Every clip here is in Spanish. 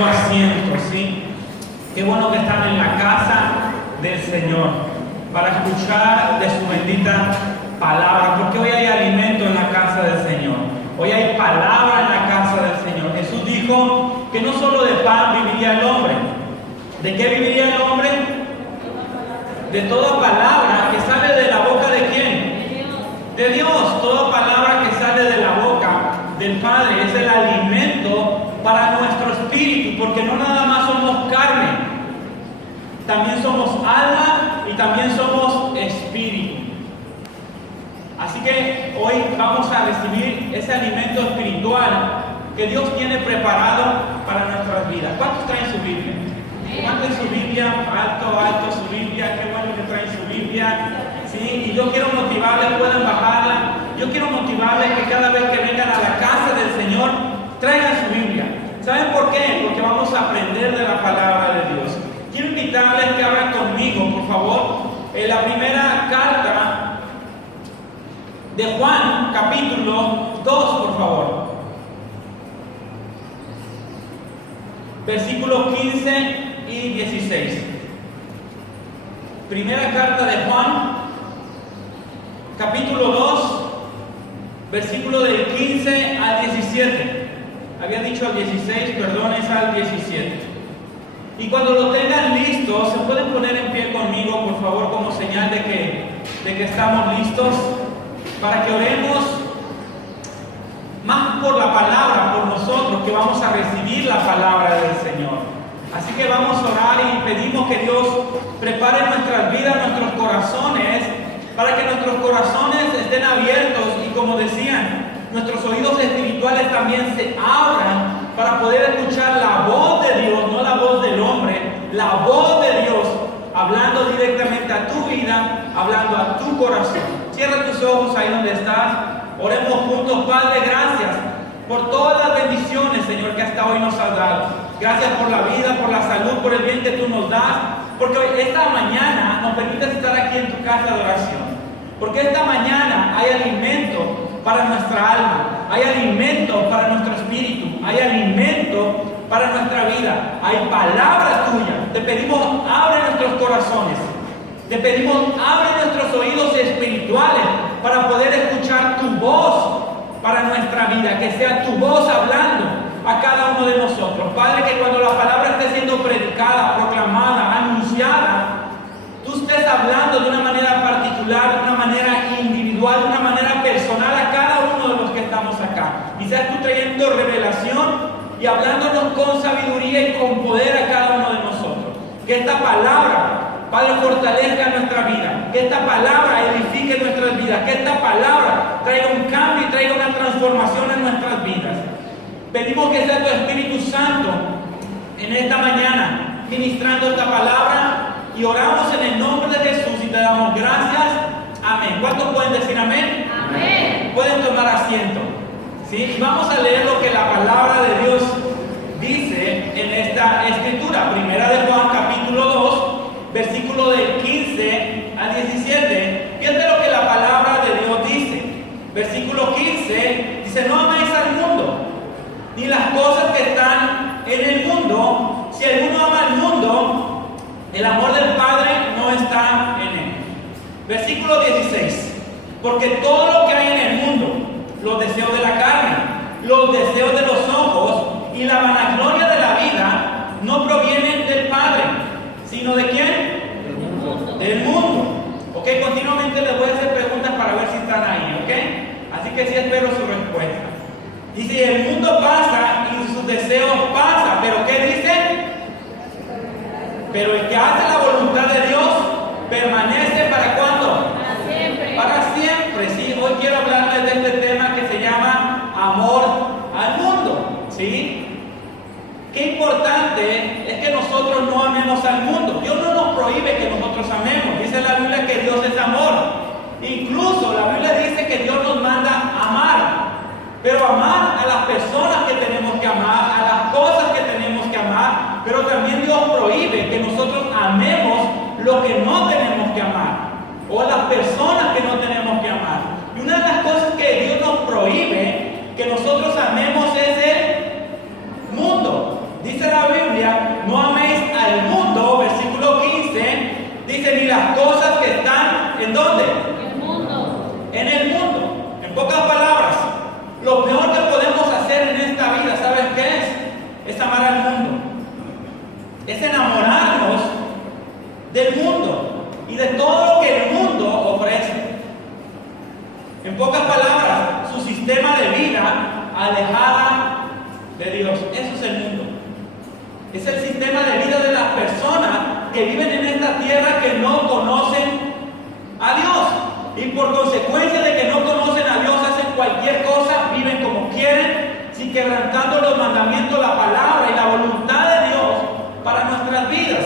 su asiento, ¿sí? Qué bueno que están en la casa del Señor para escuchar de su bendita palabra, porque hoy hay alimento en la casa del Señor. Hoy hay palabra en la casa del Señor. Jesús dijo que no solo de pan viviría el hombre. ¿De qué viviría el hombre? De toda palabra que sale de la boca de ¿quién? De Dios. Toda palabra que sale de la boca del Padre es el alimento para nuestro espíritu, porque no nada más somos carne, también somos alma y también somos espíritu. Así que hoy vamos a recibir ese alimento espiritual que Dios tiene preparado para nuestras vidas. ¿Cuántos traen su Biblia? Levanten su Biblia, alto su Biblia, qué bueno que traen su Biblia. ¿Sí? Y yo quiero motivarles, pueden bajarla. Yo quiero motivarles que cada vez que vengan a la casa del Señor, traigan su Biblia. ¿Saben por qué? Porque vamos a aprender de la palabra de Dios. Quiero invitarles que abran conmigo, por favor, en la primera carta de Juan, capítulo 2, por favor. Versículos 15 y 16. Primera carta de Juan, capítulo 2, versículo del 15 al 17. Había dicho al 16, perdón, es al 17. Y cuando lo tengan listo, se pueden poner en pie conmigo, por favor, como señal de que estamos listos, para que oremos más por la palabra, por nosotros, que vamos a recibir la palabra del Señor. Así que vamos a orar y pedimos que Dios prepare nuestras vidas, nuestros corazones, para que nuestros corazones estén abiertos y, como decían, nuestros oídos espirituales también se abran para poder escuchar la voz de Dios, no la voz del hombre, la voz de Dios hablando directamente a tu vida, hablando a tu corazón. Cierra tus ojos ahí donde estás. Oremos juntos. Padre, gracias por todas las bendiciones, Señor, que hasta hoy nos has dado. Gracias por la vida, por la salud, por el bien que tú nos das, porque hoy, esta mañana nos permites estar aquí en tu casa de oración. Porque esta mañana hay alimento para nuestra alma, hay alimento para nuestro espíritu, hay alimento para nuestra vida, hay palabra tuya. Te pedimos, abre nuestros corazones, te pedimos, abre nuestros oídos espirituales para poder escuchar tu voz para nuestra vida, que sea tu voz hablando a cada uno de nosotros. Padre, que cuando la palabra esté siendo predicada, proclamada, anunciada, tú estés hablando de una manera particular, de una manera individual, de una manera personal a cada uno de los que estamos acá. Y seas tú trayendo revelación y hablándonos con sabiduría y con poder a cada uno de nosotros. Que esta palabra, Padre, fortalezca nuestra vida. Que esta palabra edifique nuestras vidas. Que esta palabra traiga un cambio y traiga una transformación en nuestras vidas. Pedimos que sea tu Espíritu Santo en esta mañana ministrando esta palabra. Y oramos en el nombre de Jesús y te damos gracias. Amén. ¿Cuántos pueden decir amén? Amén. Pueden tomar asiento. ¿Sí? Y vamos a leer lo que la palabra de Dios dice en esta escritura. Primera de Juan, capítulo 2, versículo del 15 al 17. Fíjate lo que la palabra de Dios dice. Versículo 15 dice: no améis al mundo, ni las cosas que están en el mundo. Si alguno ama al mundo, el amor del Padre no está en él. Versículo 16. Porque todo lo que hay en el mundo, los deseos de la carne, los deseos de los ojos y la vanagloria de la vida, no provienen del Padre, sino ¿de quién? Del mundo. Del mundo. Ok, continuamente les voy a hacer preguntas para ver si están ahí, ok. Así que sí espero su respuesta. Dice: el mundo pasa y sus deseos pasan, pero ¿qué dice? Pero el que hace la voluntad de Dios permanece ¿para cuándo? Para siempre. Para siempre, sí. Hoy quiero hablarles de este tema que se llama amor al mundo, ¿sí? Qué importante es que nosotros no amemos al mundo. Dios no nos prohíbe que nosotros amemos. Dice la Biblia que Dios es amor. Incluso la Biblia dice que Dios nos manda a amar. Pero amar a las personas que tenemos que amar, a las cosas que tenemos que amar. Pero también Dios prohíbe que nosotros amemos lo que no tenemos que amar, o a las personas que no tenemos que amar. Y una de las cosas que Dios nos prohíbe que nosotros amemos es el mundo. Dice la Biblia de Dios. Eso es el mundo. Es el sistema de vida de las personas que viven en esta tierra que no conocen a Dios. Y por consecuencia de que no conocen a Dios, hacen cualquier cosa, viven como quieren, sin quebrantando los mandamientos, la palabra y la voluntad de Dios para nuestras vidas.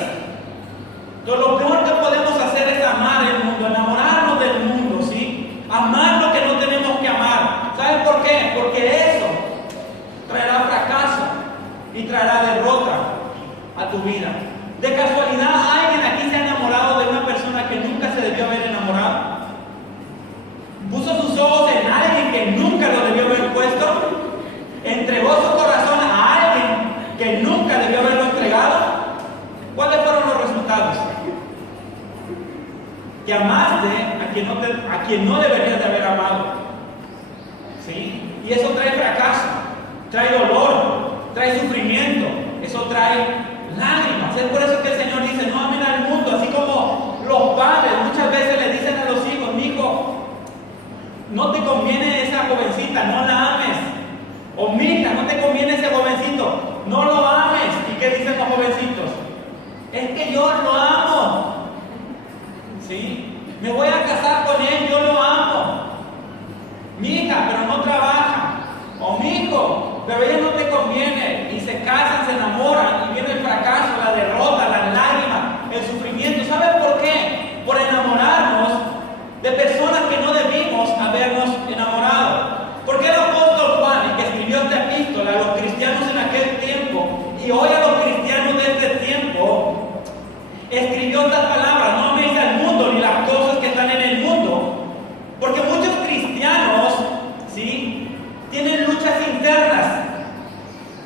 Entonces, lo peor que podemos hacer es amar el mundo, enamorarnos del mundo, ¿sí? Amar lo que no tenemos que amar. ¿Saben por qué? Porque eso traerá fracaso y traerá derrota a tu vida. ¿De casualidad alguien aquí se ha enamorado de una persona que nunca se debió haber enamorado? ¿Puso sus ojos en alguien que nunca lo debió haber puesto? ¿Entregó su corazón a alguien que nunca debió haberlo entregado? ¿Cuáles fueron los resultados? Que amaste a quien no deberías de haber amado. ¿Sí? Y eso trae fracaso, trae dolor, trae sufrimiento, eso trae lágrimas. Es por eso que el Señor dice, no amen al mundo, así como los padres muchas veces le dicen a los hijos, mi hijo, no te conviene esa jovencita, no la ames. O mija, no te conviene ese jovencito, no lo ames. ¿Y qué dicen los jovencitos? Es que yo lo amo. ¿Sí? Me voy a casar con él, yo lo amo. Mija, pero no trabaja. O mijo, pero ella no te conviene. Y se casan, se enamoran y viene el fracaso, la derrota, las lágrimas, el sufrimiento. ¿Saben por qué? Por enamorarnos de personas que no debimos habernos enamorado. ¿Por qué el apóstol Juan, el que escribió esta epístola a los cristianos en aquel tiempo y hoy a los cristianos de este tiempo, escribió estas palabras? No améis al mundo ni las cosas que están en el mundo, porque muchos cristianos, ¿sí?, tienen luchas internas.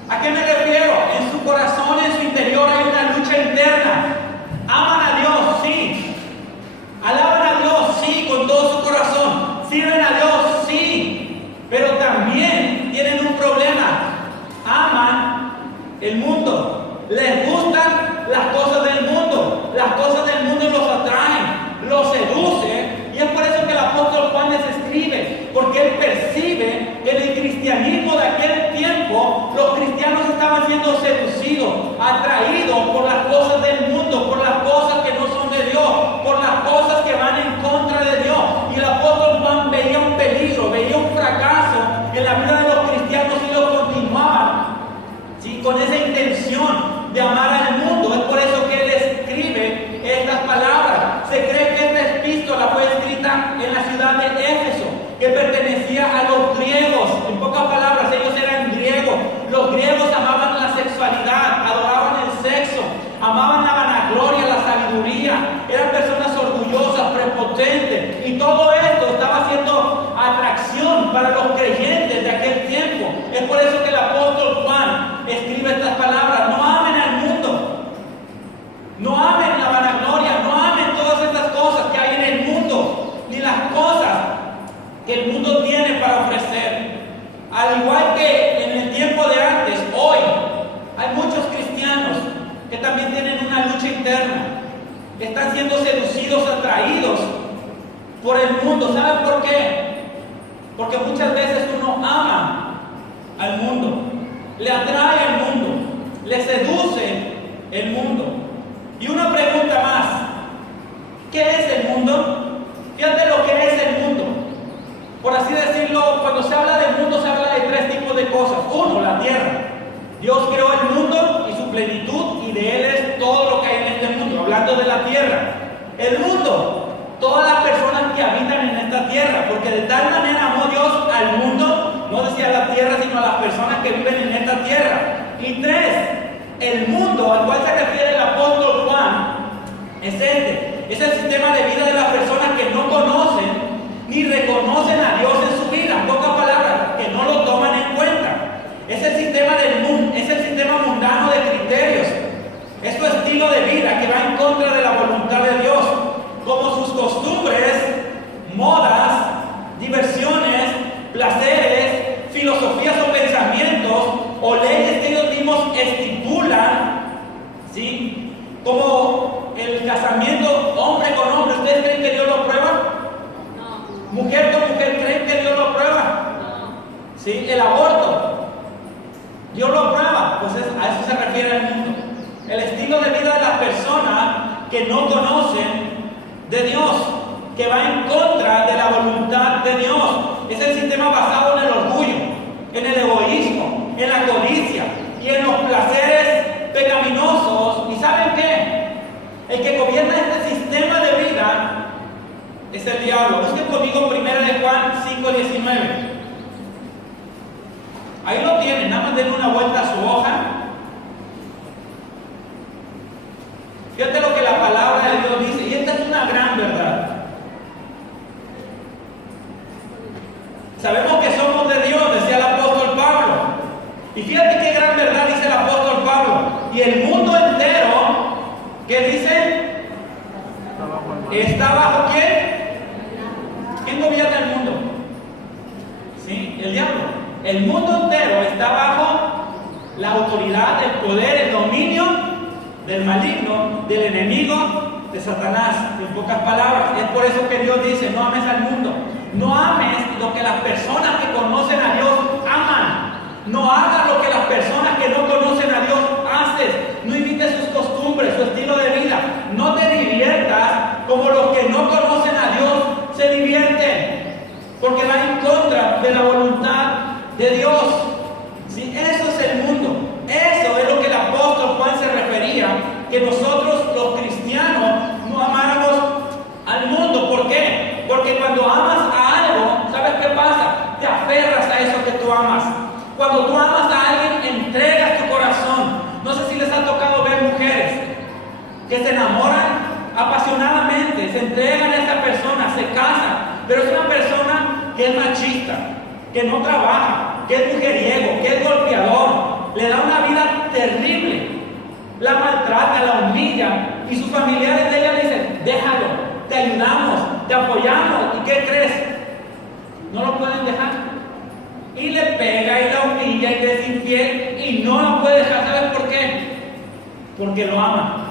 ¿A qué me refiero? En su corazón, en su interior hay una lucha interna. Aman a Dios, sí. Alaban a Dios, sí, con todo su corazón. Sirven a Dios, sí. Pero también tienen un problema. Aman el mundo. Les gustan las cosas del mundo. Las cosas del mundo los atraen, los seducen. Y es por eso que el apóstol Juan les escribe. Porque él percibe que en el cristianismo de aquel tiempo, los cristianos estaban siendo seducidos, atraídos por las cosas del mundo, por las cosas que no son de Dios, por las cosas que van en contra de Dios. Y el apóstol Juan veía un peligro, veía un fracaso en la vida de los cristianos y lo continuaban, ¿sí?, con esa intención de amar al mundo. Es por eso que él escribe estas palabras. Se cree que esta epístola fue escrita en la ciudad de Éfeso, que pertenecía a los griegos. En pocas palabras, ellos eran griegos. Los griegos amaban la sexualidad, adoraban el sexo, amaban la vanagloria, la sabiduría, eran personas orgullosas, prepotentes, y todo esto estaba haciendo atracción para los creyentes de aquel tiempo. Es por eso que el apóstol Juan escribe estas palabras: no amen al mundo, no amen la vanagloria, no amen todas estas cosas que hay en el mundo, ni las cosas que el mundo tiene para ofrecer. Al igual que en el tiempo de antes, hoy hay muchos cristianos que también tienen una lucha interna, que están siendo seducidos, atraídos por el mundo. ¿Saben por qué? Porque muchas veces uno ama al mundo, le atrae al mundo, le seduce el mundo. Y una pregunta más: ¿qué es el mundo? Fíjate lo que es el mundo. Por así decirlo, cuando se habla del mundo, se habla de tres tipos de cosas. Uno, la tierra. Dios creó el mundo y su plenitud, y de él es todo lo que hay en este mundo, hablando de la tierra. El mundo, todas las personas que habitan en esta tierra, porque de tal manera amó Dios al mundo, no decía la tierra, sino a las personas que viven en esta tierra. Y tres, el mundo al cual se refiere el apóstol Juan es este. Es el sistema de vida de las personas que no conocen ni reconocen a Dios en su vida. En pocas palabras, que no lo toman en cuenta. Es el sistema del mundo, es el sistema mundano de criterios. Es su estilo de vida que va en contra de la voluntad de Dios, como sus costumbres, modas, diversiones, placeres, filosofías o pensamientos o leyes que ellos mismos estipulan, ¿sí? Como el casamiento hombre con hombre. ¿Ustedes creen que Dios lo prueba? No. Mujer con mujer, ¿creen que Dios lo prueba? No. ¿Sí? El aborto, ¿Dios lo que no conocen de Dios, que va en contra de la voluntad de Dios. Es el sistema basado en el orgullo, en el egoísmo, en la codicia y en los placeres pecaminosos. ¿Y saben qué? El que gobierna este sistema de vida es el diablo. Busquen conmigo 1 Juan 5:19. Ahí lo tienen, nada más denle una vuelta a su hoja. Fíjate lo que la palabra de Dios dice, y esta es una gran verdad. Sabemos que somos de Dios, decía el apóstol Pablo. Y fíjate qué gran verdad dice el apóstol Pablo. Y el mundo entero, ¿qué dice? ¿Está bajo quién? ¿Quién gobierna el mundo? ¿Sí? El diablo. El mundo entero está bajo la autoridad, el poder, el dominio del maligno, del enemigo, de Satanás. En pocas palabras, es por eso que Dios dice: no ames al mundo, no ames lo que las personas que conocen a Dios aman, no hagas lo que las personas que no conocen a Dios hacen, no imites sus costumbres, su estilo de vida, no te diviertas como los que no conocen a Dios se divierten, porque va en contra de la voluntad de Dios. ¿Sí? Eso es el mundo, eso es lo que el apóstol Juan se refería, que nosotros los cristianos no amáramos al mundo. ¿Por qué? Porque cuando amas a algo, ¿sabes qué pasa? Te aferras a eso que tú amas. Cuando tú amas a alguien, entregas tu corazón. No sé si les ha tocado ver mujeres que se enamoran apasionadamente, se entregan a esa persona, se casan, pero es una persona que es machista, que no trabaja, que es mujeriego, que es golpeador, le da una vida terrible, la maltrata, la humilla, y sus familiares de ella le dicen: déjalo, te ayudamos, te apoyamos. ¿Y qué crees? No lo pueden dejar. Y le pega y la humilla y le es infiel y no lo puede dejar. ¿Sabes por qué? Porque lo ama.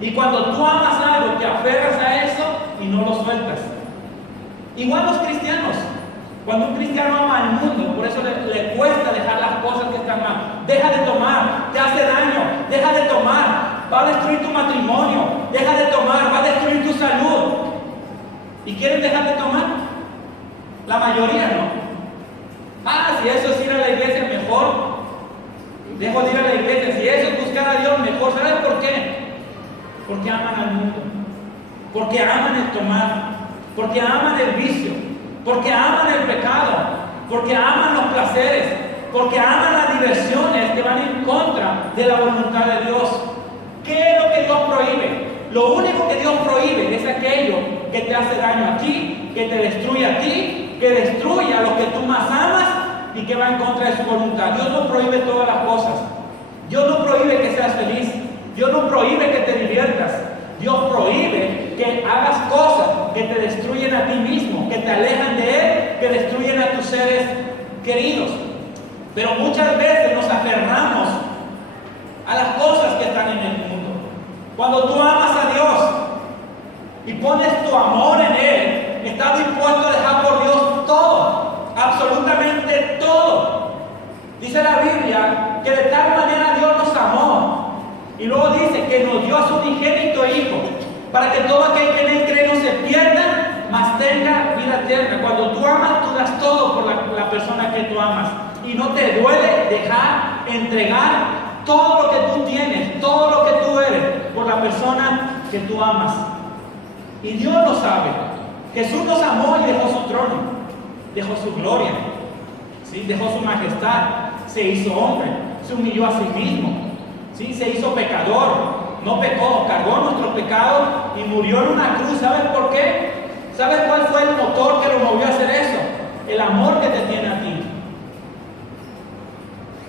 Y cuando tú amas algo, te aferras a eso y no lo sueltas. Igual los cristianos. Cuando un cristiano ama al mundo, por eso le cuesta dejar las cosas que están mal. Deja de tomar, te hace daño. Deja de tomar, va a destruir tu matrimonio. Deja de tomar, va a destruir tu salud. ¿Y quieren dejar de tomar? La mayoría no. Si eso es ir a la iglesia, mejor dejo de ir a la iglesia. Si eso es buscar a Dios, mejor. ¿Sabes por qué? Porque aman al mundo, porque aman el tomar, porque aman el vicio, porque aman el pecado, porque aman los placeres, porque aman las diversiones que van en contra de la voluntad de Dios. ¿Qué es lo que Dios prohíbe? Lo único que Dios prohíbe es aquello que te hace daño a ti, que te destruye a ti, que destruye a los que tú más amas y que va en contra de su voluntad. Dios no prohíbe todas las cosas. Dios no prohíbe que seas feliz. Dios no prohíbe que te diviertas. Dios prohíbe que hagas cosas que te destruyen a ti mismo, que te alejan de Él, que destruyen a tus seres queridos. Pero muchas veces nos aferramos a las cosas que están en el mundo. Cuando tú amas a Dios y pones tu amor en Él, estás dispuesto a dejar por Dios todo, absolutamente todo. Dice la Biblia que de tal manera Dios nos amó, y luego dice que nos dio a su unigénito Hijo, para que todo aquel que en Él cree no se pierda, mas tenga vida eterna. Cuando tú amas, tú das todo por la persona que tú amas, y no te duele dejar, entregar todo lo que tú tienes, todo lo que tú eres, por la persona que tú amas. Y Dios lo sabe. Jesús nos amó y dejó su trono, dejó su gloria, ¿sí? Dejó su majestad, se hizo hombre, se humilló a sí mismo, ¿sí? Se hizo pecador, no pecó, cargó nuestros pecados y murió en una cruz. ¿Sabes por qué? ¿Sabes cuál fue el motor que lo movió a hacer eso? El amor que te tiene a ti.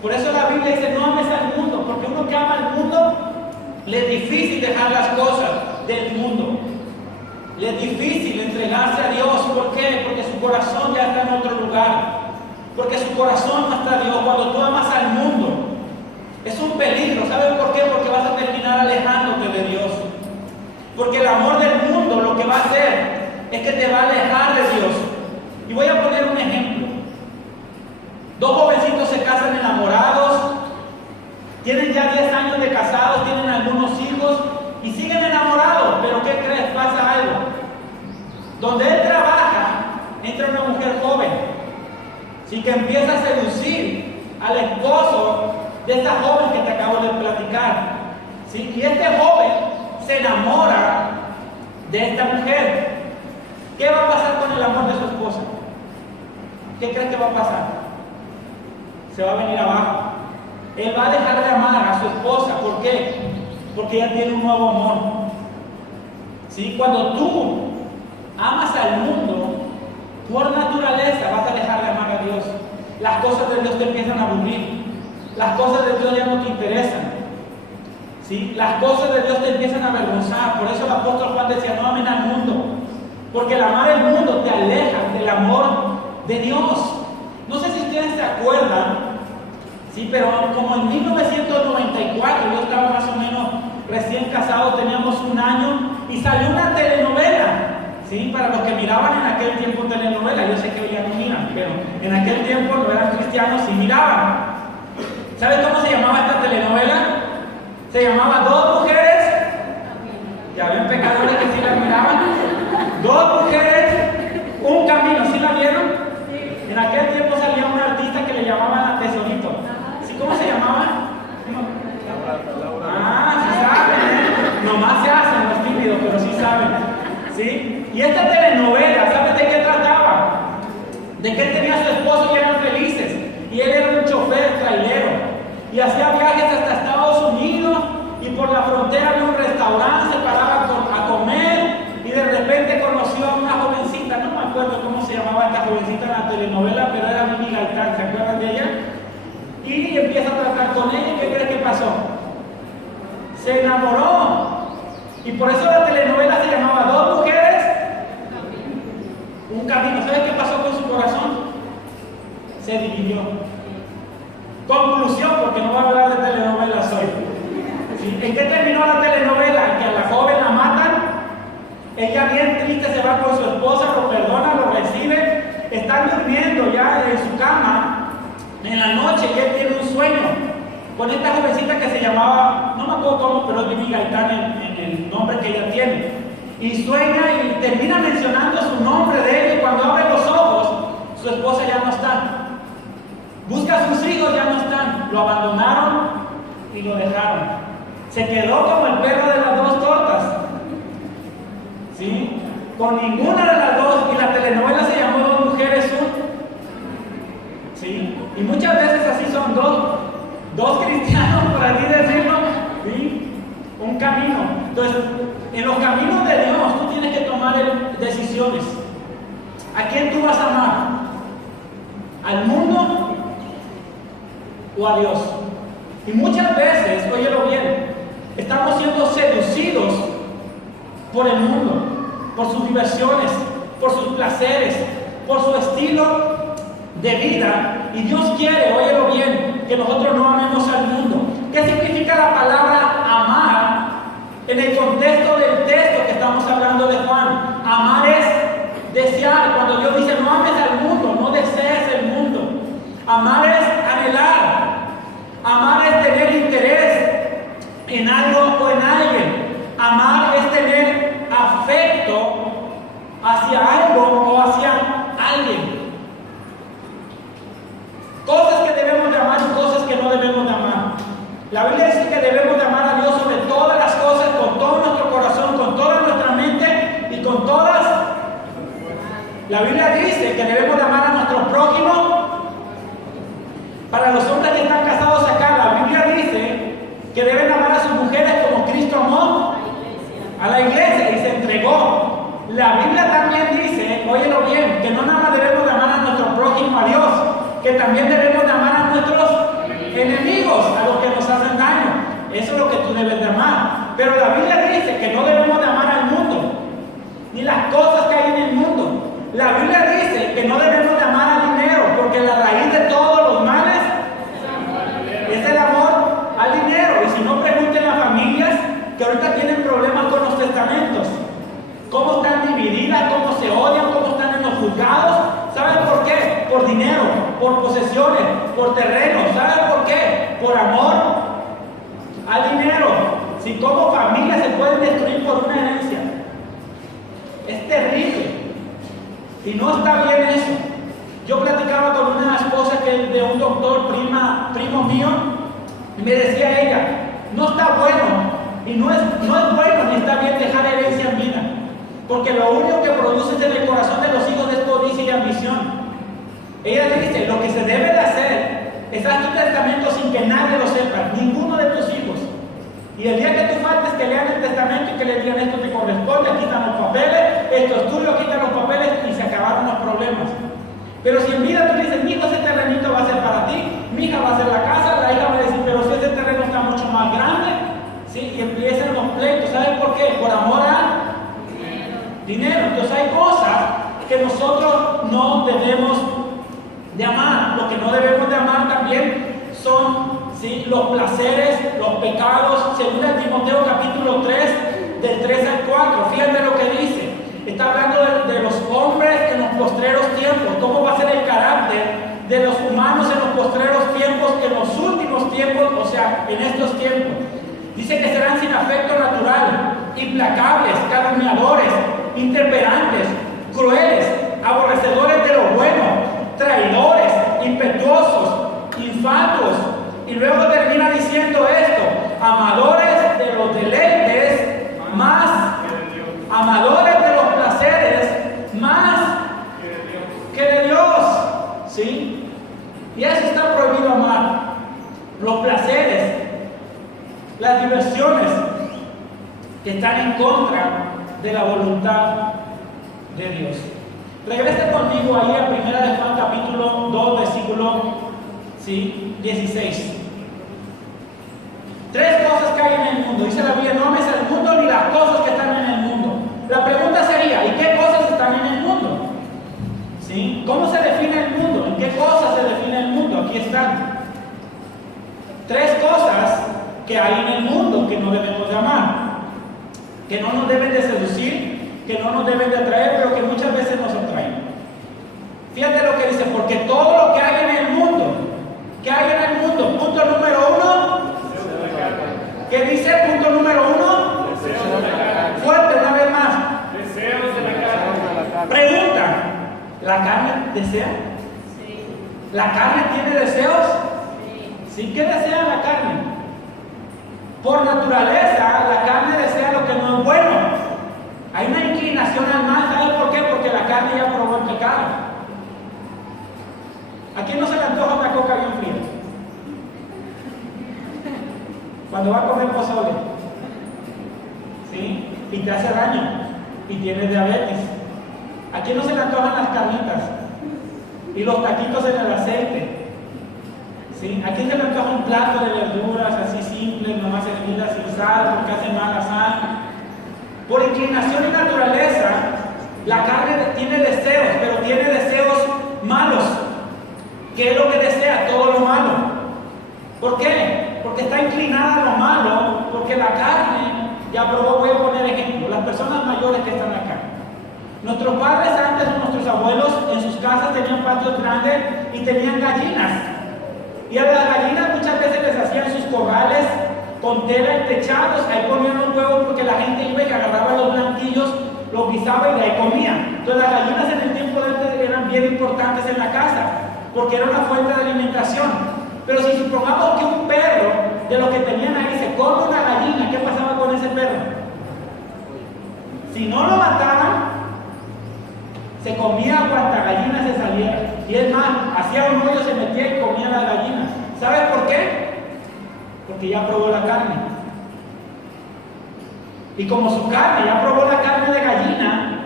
Por eso la Biblia dice: no ames al mundo, porque uno que ama al mundo le es difícil dejar las cosas del mundo. Le es difícil entregarse a Dios. ¿Por qué? Porque su corazón ya está en otro lugar. Porque su corazón no está a Dios. Cuando tú amas al mundo, es un peligro. ¿Sabes por qué? Porque vas a terminar alejándote de Dios. Porque el amor del mundo lo que va a hacer es que te va a alejar de Dios. Y voy a poner un ejemplo. Dos jovencitos se casan enamorados, tienen ya 10 años de casados, tienen algunos hijos y siguen enamorados, qué crees pasa algo? Donde él trabaja, entra una mujer joven, ¿sí? Que empieza a seducir al esposo de esta joven que te acabo de platicar, ¿sí? Y este joven se enamora de esta mujer. ¿Qué va a pasar con el amor de su esposa? ¿Qué crees que va a pasar? Se va a venir abajo. Él va a dejar de amar a su esposa. ¿Por qué? Porque ella tiene un nuevo amor. ¿Sí? Cuando tú amas al mundo, por naturaleza vas a dejar de amar a Dios. Las cosas de Dios te empiezan a aburrir. Las cosas de Dios ya no te interesan. ¿Sí? Las cosas de Dios te empiezan a avergonzar. Por eso el apóstol Juan decía, no amen al mundo. Porque el amar al mundo te aleja del amor de Dios. No sé si ustedes se acuerdan, sí, pero como en 1994, yo estaba más o menos recién casado, teníamos 1 año, y salió una telenovela, ¿sí? Para los que miraban en aquel tiempo telenovela, yo sé que hoy ya no miran, pero en aquel tiempo no eran cristianos y miraban. ¿Sabes cómo se llamaba esta telenovela? Se llamaba Dos Mujeres. Ya ven pecadores que sí la miraban. Dos Mujeres, Un Camino. ¿Sí la vieron? En aquel tiempo salía un artista que le llamaban Tesorito. ¿Sí? ¿Cómo se llamaba? Ah, sí saben. Nomás se hacen los tímidos, pero sí saben. ¿Sí? Y esta telenovela, ¿sabes de qué trataba? De que él tenía a su esposo y eran felices. Y él era un chofer trailero. Y hacía viajes hasta Estados Unidos. Y por la frontera había un restaurante, se paraba a comer. Y de repente conoció a una jovencita, no me acuerdo cómo se llamaba esta jovencita en la telenovela, pero era Mimi Gaitán, ¿se acuerdan de ella? Y empieza a tratar con ella, ¿y qué crees que pasó? Se enamoró. Y por eso la telenovela se llamaba Dos Mujeres, Un Camino. ¿Sabes qué pasó con su corazón? Se dividió. Conclusión, porque no voy a hablar de telenovelas hoy. ¿Sí? ¿En qué terminó la telenovela? En que a la joven la matan. Ella bien triste se va con su esposa, lo perdona, lo recibe. Están durmiendo ya en su cama en la noche y él tiene un sueño con esta jovencita que se llamaba, no me acuerdo cómo, pero es Mimi Gaitán en el nombre que ella tiene. Y sueña y termina mencionando su nombre de ella y cuando abre los ojos, su esposa ya no está. Busca a sus hijos, ya no están. Lo abandonaron y lo dejaron. Se quedó como el perro de las dos tortas. ¿Sí? Con ninguna de las dos, y la telenovela se llamó Dos Mujeres, ¿sí? Y muchas veces así son dos cristianos, por así decirlo, ¿sí? Un camino. Entonces, en los caminos de Dios, tú tienes que tomar decisiones. ¿A quién tú vas a amar? ¿Al mundo o a Dios? Y muchas veces, óyelo bien, estamos siendo seducidos por el mundo, por sus diversiones, por sus placeres, por su estilo de vida. Y Dios quiere, óyelo bien, que nosotros no amemos al mundo. ¿Qué significa la palabra amar en el contexto del texto que estamos hablando de Juan? Amar es desear. Cuando Dios dice no ames al mundo, no desees el mundo. Amar es anhelar. Amar es tener interés en algo o en alguien. Amar es tener afecto hacia algo o hacia alguien. Cosas que debemos de amar y cosas que no debemos de amar. La Biblia dice que debemos de amar a Dios sobre todas las cosas, con todo nuestro corazón, con toda nuestra mente y con todas. La Biblia dice que debemos de amar a nuestro prójimo. Para los hombres que están casados acá, la Biblia dice que deben amar a sus mujeres como Cristo amó a la iglesia y se entregó. La Biblia también dice, óyelo bien, que no nada más debemos de amar a nuestro prójimo, a Dios, que también debemos de amar a nuestros enemigos, a los que nos hacen daño. Eso es lo que tú debes de amar. Pero la Biblia dice que no debemos de amar al mundo, ni las cosas que hay en el mundo. La Biblia dice que no debemos de amar al dinero, porque la raíz de todos los males es el amor al dinero. Y si no, pregunten a familias que ahorita tienen problemas con los testamentos. Cómo están divididas, cómo se odian, cómo están en los juzgados. ¿Saben por qué? Por dinero, por posesiones, por terrenos. ¿Saben por qué? Por amor al dinero. Si como familias se pueden destruir por una herencia. terrible. Y no está bien eso. Yo platicaba con una esposa de un doctor, primo mío, y me decía ella, no está bueno, y no es bueno ni está bien dejar herencia en vida, porque lo único que produce en el corazón de los hijos es codicia y ambición. Ella dice, lo que se debe de hacer es hacer tu testamento sin que nadie lo sepa, ninguno de tus hijos. Y el día que tú faltes, que lean el testamento y que le digan esto te corresponde, aquí están los papeles, esto es tuyo, aquí están los papeles, y se acabaron los problemas. Pero si en vida tú dices, mi hijo, ese terrenito va a ser para ti, mi hija va a ser la casa, la hija va a decir, pero si ese terreno está mucho más grande, ¿sí? Y empiezan los pleitos. ¿Saben por qué? Por amor a dinero. Entonces hay cosas que nosotros no debemos de amar. Lo que no debemos de amar también son, ¿sí?, los placeres, los pecados. Según el Timoteo capítulo 3, del 3 al 4, fíjate lo que dice. Está hablando de los hombres en los postreros tiempos, cómo va a ser el carácter de los humanos en los postreros tiempos, en los últimos tiempos, o sea, en estos tiempos. Dice que serán sin afecto natural, implacables, calumniadores, intemperantes, crueles, aborrecedores de lo bueno, traidores, impetuosos, infatuos. Y luego termina diciendo esto, amadores de los deleites, más amadores de los placeres, más que de Dios. ¿Sí? Y eso está prohibido amar. Los placeres, las diversiones que están en contra de la voluntad de Dios. Regrese conmigo ahí a 1 de Juan capítulo 2, versículo 16. Tres cosas que hay en el mundo. Dice la Biblia, no ames al mundo ni las cosas que están en el mundo. La pregunta sería, ¿y qué cosas están en el mundo? ¿Sí? ¿Cómo se define el mundo? ¿En qué cosas se define el mundo? Aquí están. Tres cosas que hay en el mundo que no debemos de amar, que no nos deben de seducir, que no nos deben de atraer, pero que muchas veces nos atraen. Fíjate lo que dice, porque todo lo que hay en el mundo, ¿qué hay en el mundo? Punto número 1. ¿Qué dice? Punto número 1. Fuerte, una vez más. Deseos de la carne. Pregunta, ¿la carne desea? Sí. ¿La carne tiene deseos? Sí. ¿Sí? ¿Qué desea la carne? Por naturaleza, la carne desea lo que no es bueno. Hay una inclinación al mal, ¿sabe por qué? Porque la carne ya probó el pecado. ¿A quién no se le antoja una coca bien fría? Cuando va a comer pozole, ¿sí? Y te hace daño, y tienes diabetes. ¿A quién no se le antojan las carnitas? Y los taquitos en el aceite, ¿sí? ¿A quién se le antoja un plato de verduras así simples, nomás hervidas sin sal, porque hace mal la sal? Por inclinación y naturaleza, la carne tiene deseos, pero tiene deseos malos. ¿Qué es lo que desea? Todo lo malo. ¿Por qué? Porque está inclinada a lo malo, porque la carne, ya probó, voy a poner ejemplo, las personas mayores que están acá. Nuestros padres antes, nuestros abuelos, en sus casas tenían patios grandes y tenían gallinas. Y a las gallinas muchas veces les hacían sus corrales con tela y techados, ahí ponían los huevos porque la gente iba y agarraba los blanquillos, los guisaba y de ahí comía. Entonces las gallinas en el tiempo de antes eran bien importantes en la casa, porque era una fuente de alimentación. Pero si supongamos que un perro de lo que tenían ahí se come una gallina, ¿qué pasaba con ese perro? Si no lo mataban, se comía cuanta gallina se saliera. Y es más, hacía un hoyo, se metía y comía la gallina. ¿Sabes por qué? Porque ya probó la carne. Y como su carne ya probó la carne de gallina,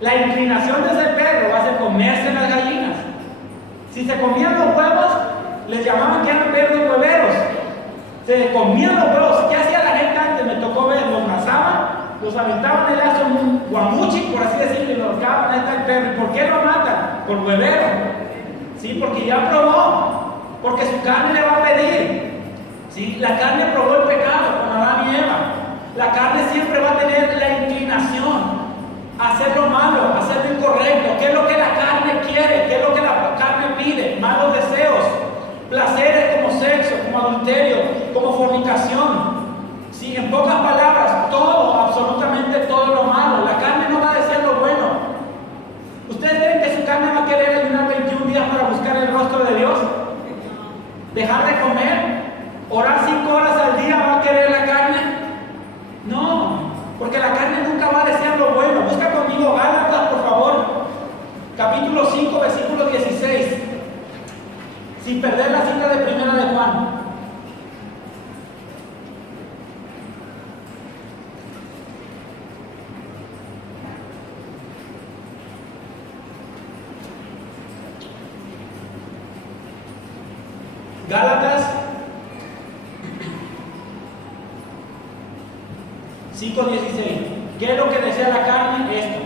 la inclinación de ese perro va a ser comerse las gallinas. Si se comían los huevos, les llamaban que eran perros hueveros. Se comían los huevos. ¿Qué hacía la gente antes? Me tocó ver, los mazaban, los aventaban el lazo en un guamuchi, por así decirlo, y los ahorcaban. Ahí está el perro. ¿Y por qué lo matan? Por huevero. Sí, porque ya probó. Porque su carne le va a pedir. ¿Sí? La carne probó el pecado con Adán y Eva. La carne siempre va a tener la inclinación a hacer lo malo, a hacer lo incorrecto. ¿Qué es lo que la carne quiere? ¿Qué es lo que la carne pide? Malos deseos, placeres como sexo, como adulterio, como fornicación. Sí, en pocas palabras, todo, absolutamente todo lo malo. La carne no va a desear lo bueno. ¿Dejar de comer? ¿Orar 5 horas al día va a querer la carne? No, porque la carne nunca va a desear lo bueno. Busca conmigo Gálatas, por favor, capítulo 5, versículo 16, sin perder la cita de Primera de Juan. Gálatas 5:16. ¿Qué es lo que desea la carne? Esto.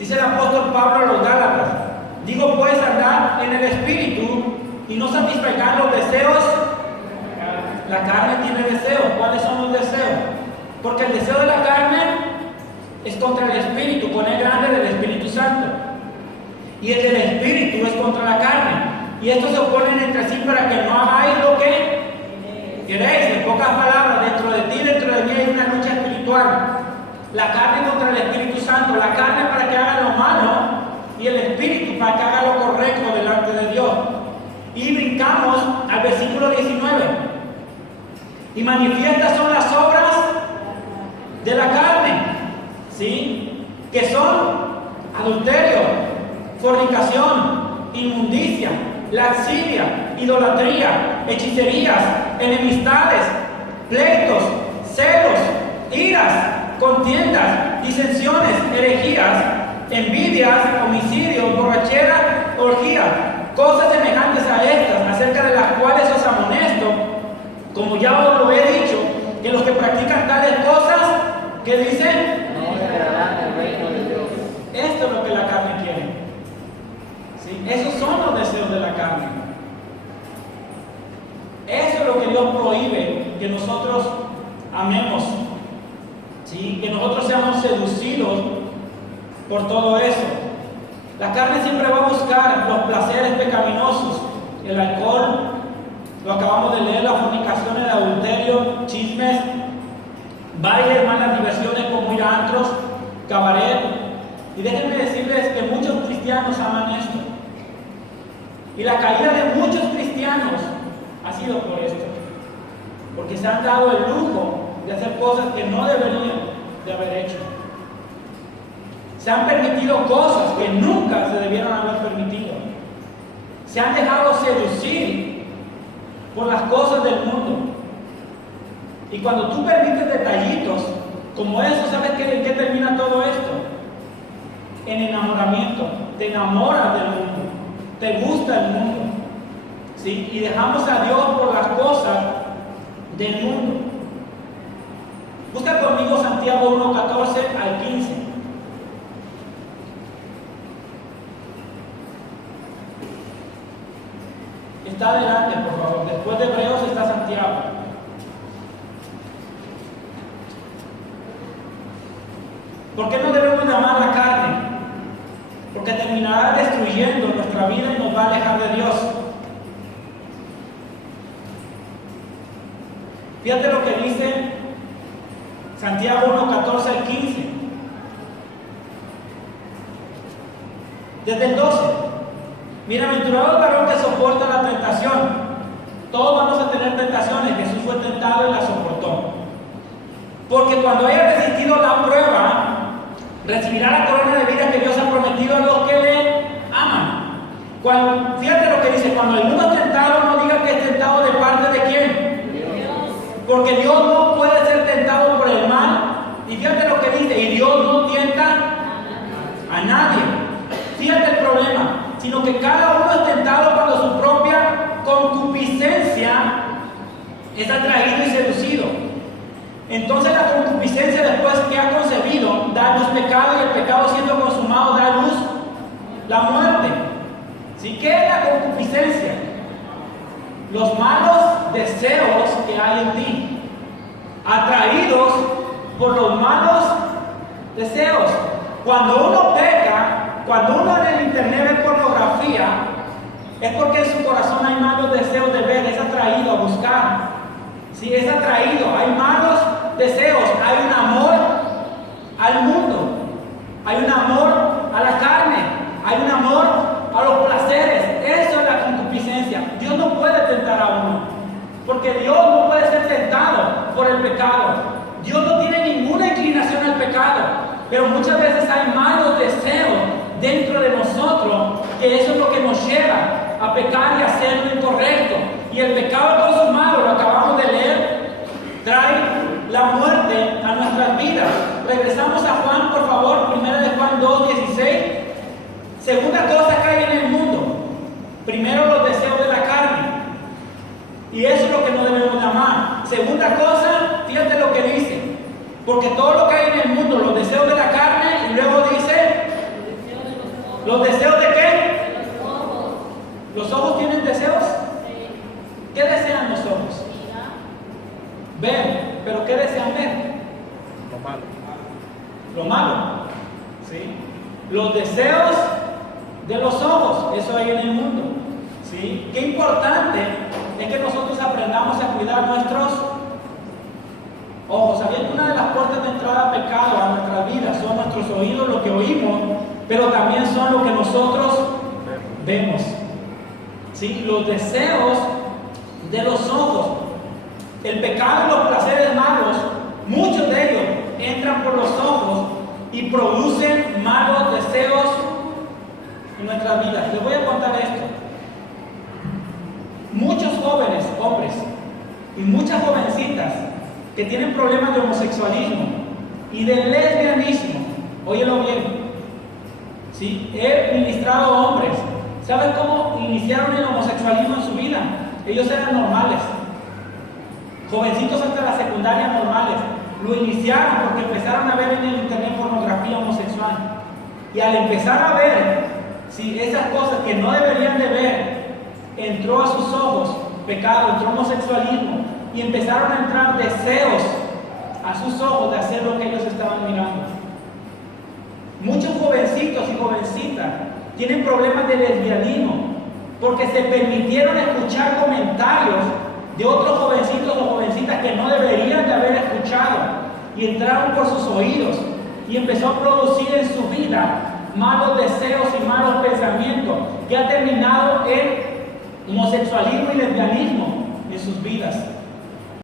Dice el apóstol Pablo a los Gálatas: digo pues, andar en el Espíritu y no satisfagan los deseos. La carne tiene deseos. ¿Cuáles son los deseos? Porque el deseo de la carne es contra el Espíritu, con el grande del Espíritu Santo. Y el del Espíritu es contra la carne. Y estos se oponen entre sí para que no hagáis lo que queréis. En pocas palabras, dentro de ti, dentro de mí hay una lucha espiritual. La carne contra el Espíritu Santo. La carne para que haga lo malo y el Espíritu para que haga lo correcto delante de Dios. Y brincamos al versículo 19. Y manifiestas son las obras de la carne, ¿sí? Que son adulterio, fornicación, inmundicia, lascivia, idolatría, hechicerías, enemistades, pleitos, celos, iras, contiendas, disensiones, herejías, envidias, homicidios, borracheras, orgías, cosas semejantes a estas, acerca de las cuales os amonesto, como ya os lo he dicho, que los que practican tales cosas, ¿qué dicen? No heredarán el reino de Dios. Esto es lo que la carne quiere. ¿Sí? Esos son los deseos de la carne. Eso es lo que Dios prohíbe, que nosotros amemos. ¿Sí? Que nosotros seamos seducidos por todo eso. La carne siempre va a buscar los placeres pecaminosos, el alcohol, lo acabamos de leer, la fornicación, el adulterio, chismes, bailes, malas diversiones como ir a antros, cabaret. Y déjenme decirles que muchos cristianos aman esto. Y la caída de muchos cristianos ha sido por esto. Porque se han dado el lujo de hacer cosas que no deberían de haber hecho. Se han permitido cosas que nunca se debieron haber permitido. Se han dejado seducir por las cosas del mundo. Y cuando tú permites detallitos como eso, ¿sabes en qué termina todo esto? En enamoramiento. Te enamoras del mundo, te gusta el mundo, ¿sí? Y dejamos a Dios por las cosas del mundo. Busca conmigo Santiago 1:14 al 15. Está adelante, por favor. Después de Hebreos está Santiago. ¿Por qué no debemos de amar la carne? Porque terminará destruyendo nuestra vida y nos va a alejar de Dios. Fíjate lo que dice Santiago 1:14 al 15. Desde el 12. Bienaventurado el varón que soporta la tentación. Todos vamos a tener tentaciones. Jesús fue tentado y la soportó. Porque cuando haya resistido la prueba, recibirá la corona de vida que Dios ha prometido a los que le aman. Fíjate lo que dice: cuando alguno es tentado, no diga que es tentado de parte de quién. Dios. Porque Dios no puede ser tentado por el mal. Y fíjate lo que dice: y Dios no tienta a nadie. Fíjate el problema. Sino que cada uno es tentado cuando su propia concupiscencia es atraído y seducido. Entonces la concupiscencia, después que ha concebido, da a luz pecado, y el pecado siendo consumado da a luz la muerte. ¿Sí? ¿Qué es la concupiscencia? Los malos deseos que hay en ti, atraídos por los malos deseos. Cuando uno peca, cuando uno en el internet ve pornografía, es porque en su corazón hay malos deseos de ver, es atraído a buscar. Sí, es atraído, hay malos deseos, hay un amor al mundo, hay un amor a la carne, hay un amor a los placeres. Eso es la concupiscencia. Porque Dios no puede ser tentado por el pecado. Dios no tiene ninguna inclinación al pecado, pero muchas veces hay malos deseos dentro de nosotros, que eso es lo que nos lleva a pecar y a hacer lo incorrecto. Y el pecado consumado, lo acabamos de leer, trae la muerte a nuestras vidas. Regresamos a Juan, por favor, 1 de Juan 2:16. Segunda cosa que hay en el mundo. Primero, los deseos de la carne. Y eso es lo que no debemos amar. Segunda cosa, fíjate lo que dice. Porque todo lo que hay en el mundo, los deseos de la carne, y luego dice, ¿los deseos de qué? ¿Los ojos tienen deseos? ¿Qué desean los ojos? Ver, pero ¿qué desean ver? Lo malo. Lo malo. ¿Sí? Los deseos de los ojos, eso hay en el mundo. ¿Sí? Qué importante es que nosotros aprendamos a cuidar nuestros ojos. ¿Sabían que una de las puertas de entrada a pecado a nuestras vidas son nuestros oídos, lo que oímos, pero también son lo que nosotros vemos? ¿Sí? Los deseos de los ojos, el pecado y los placeres malos, muchos de ellos entran por los ojos y producen malos deseos en nuestras vidas. Les voy a contar esto. Muchos jóvenes, hombres, y muchas jovencitas que tienen problemas de homosexualismo y de lesbianismo, óyelo bien, ¿sí? He ministrado hombres. ¿Sabes cómo iniciaron el homosexualismo en su vida? Ellos eran normales, jovencitos hasta la secundaria normales. Lo iniciaron porque empezaron a ver en el internet pornografía homosexual. Y al empezar a ver, si esas cosas que no deberían de ver, entró a sus ojos pecado, entró homosexualismo, y empezaron a entrar deseos a sus ojos de hacer lo que ellos estaban mirando. Muchos jovencitos y jovencitas tienen problemas de lesbianismo porque se permitieron escuchar comentarios de otros jovencitos o jovencitas que no deberían de haber escuchado, y entraron por sus oídos y empezó a producir en su vida malos deseos y malos pensamientos que ha terminado en homosexualismo y lesbianismo en sus vidas.